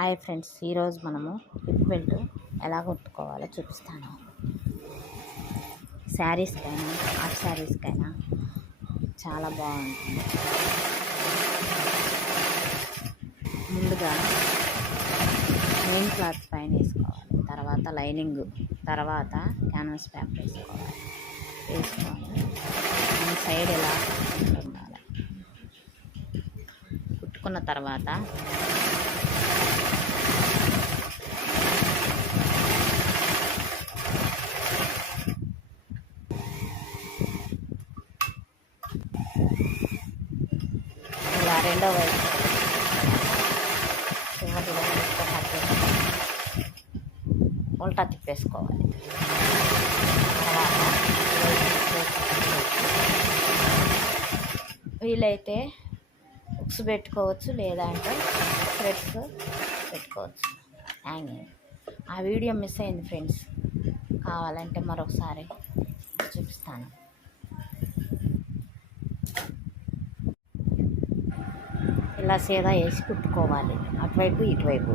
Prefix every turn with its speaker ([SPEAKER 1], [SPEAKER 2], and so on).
[SPEAKER 1] Hi friends ఈరోజు మనము hip belt ఎలా కుట్టుకోవాలో చూపిస్తాను. శారీస్కైనా హాఫ్ శారీస్కైనా చాలా బాగుంటుంది. ముందుగా మెయిన్ క్లాత్ పైన వేసుకోవాలి తర్వాత లైనింగ్ తర్వాత క్యాన్వాస్ ప్యాక్ వేసుకోవాలి. వేసుకొని మన సైడ్ ఎలా ఉండాలి కుట్టుకున్న తర్వాత ఇలా రెండో వైపు చివరిలో ఉల్టా తిప్పేసుకోవాలి. వీలైతే బుక్స్ పెట్టుకోవచ్చు లేదంటే థ్రెడ్స్ పెట్టుకోవచ్చు. హ్యాంగింగ్ ఆ వీడియో మిస్ అయింది ఫ్రెండ్స్. కావాలంటే మరొకసారి చూపిస్తాను. ఇలా సీదా వేసి కుట్టుకోవాలి. అటువైపు ఇటువైపు.